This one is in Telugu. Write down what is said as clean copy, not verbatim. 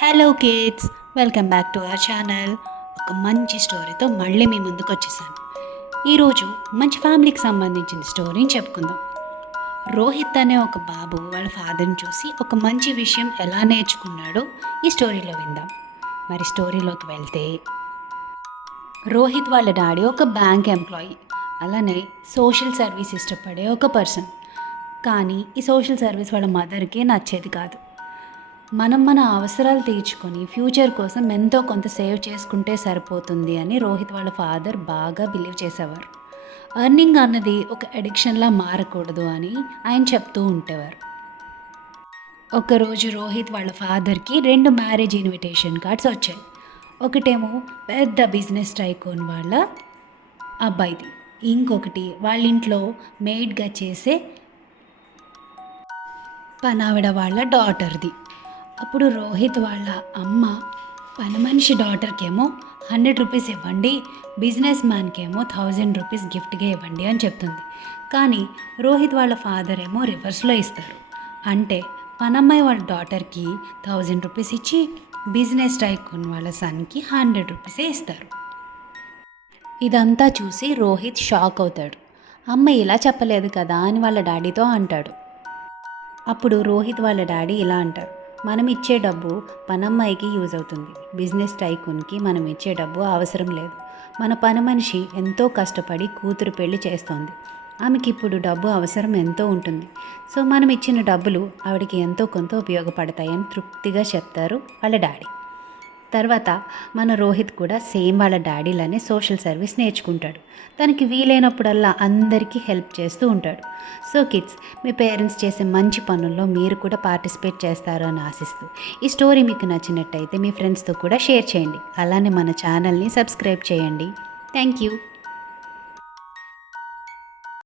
Hello kids, welcome back to our channel. ఒక మంచి స్టోరీతో మళ్ళీ మీ ముందుకు వచ్చేసాను. ఈరోజు మంచి ఫ్యామిలీకి సంబంధించిన స్టోరీని చెప్పుకుందాం. రోహిత్ అనే ఒక బాబు వాళ్ళ ఫాదర్ని చూసి ఒక మంచి విషయం ఎలా నేర్చుకున్నాడో ఈ స్టోరీలో విందాం. మరి స్టోరీలోకి వెళ్తే, రోహిత్ వాళ్ళ డాడీ ఒక బ్యాంక్ ఎంప్లాయీ, అలానే సోషల్ సర్వీస్ ఇష్టపడే ఒక పర్సన్. కానీ ఈ సోషల్ సర్వీస్ వాళ్ళ మదర్కి నచ్చేది కాదు. మన అవసరాలు తీర్చుకొని ఫ్యూచర్ కోసం ఎంతో కొంత సేవ్ చేసుకుంటే సరిపోతుంది అని రోహిత్ వాళ్ళ ఫాదర్ బాగా బిలీవ్ చేసేవారు. ఎర్నింగ్ అన్నది ఒక అడిక్షన్లా మారకూడదు అని ఆయన చెప్తూ ఉండేవారు. ఒకరోజు రోహిత్ వాళ్ళ ఫాదర్కి 2 మ్యారేజ్ ఇన్విటేషన్ కార్డ్స్ వచ్చాయి. ఒకటేమో పెద్ద బిజినెస్ టైకోన్ వాళ్ళ అబ్బాయిది, ఇంకొకటి వాళ్ళ ఇంట్లో మెయిడ్గా చేసే పనావిడ వాళ్ళ డాటర్ది. అప్పుడు రోహిత్ వాళ్ళ అమ్మ పని మనిషి డాటర్కేమో 100 రూపీస్ ఇవ్వండి, బిజినెస్ మ్యాన్కేమో 1000 రూపీస్ గిఫ్ట్గా ఇవ్వండి అని చెప్తుంది. కానీ రోహిత్ వాళ్ళ ఫాదర్ ఏమో రివర్స్లో ఇస్తారు. అంటే పనమ్మాయి వాళ్ళ డాటర్కి 1000 రూపీస్ ఇచ్చి బిజినెస్ టైకూన్ వాళ్ళ సన్కి 100 రూపీసే ఇస్తారు. ఇదంతా చూసి రోహిత్ షాక్ అవుతాడు. అమ్మ ఇలా చెప్పలేదు కదా అని వాళ్ళ డాడీతో అంటాడు. అప్పుడు రోహిత్ వాళ్ళ డాడీ ఇలా అంటారు, మనం ఇచ్చే డబ్బు పనమ్మాయికి యూజ్ అవుతుంది, బిజినెస్ టైకూన్కి మనం ఇచ్చే డబ్బు అవసరం లేదు. మన పని మనిషి ఎంతో కష్టపడి కూతురు పెళ్లి చేస్తోంది, ఆమెకి ఇప్పుడు డబ్బు అవసరం ఎంతో ఉంటుంది. సో మనం ఇచ్చిన డబ్బులు ఆవిడకి ఎంతో కొంత ఉపయోగపడతాయని తృప్తిగా చెప్తారు వాళ్ళ డాడీ. తర్వాత మన రోహిత్ కూడా సేమ్ వాళ్ళ డాడీలానే సోషల్ సర్వీస్ నేర్చుకుంటాడు. తనకి వీలైనప్పుడల్లా అందరికీ హెల్ప్ చేస్తూ ఉంటాడు. సో కిడ్స్, మీ పేరెంట్స్ చేసే మంచి పనుల్లో మీరు కూడా పార్టిసిపేట్ చేస్తారు అని ఆశిస్తూ ఈ స్టోరీ మీకు నచ్చినట్టయితే మీ ఫ్రెండ్స్తో కూడా షేర్ చేయండి. అలానే మన ఛానల్ని సబ్స్క్రైబ్ చేయండి. Thank you.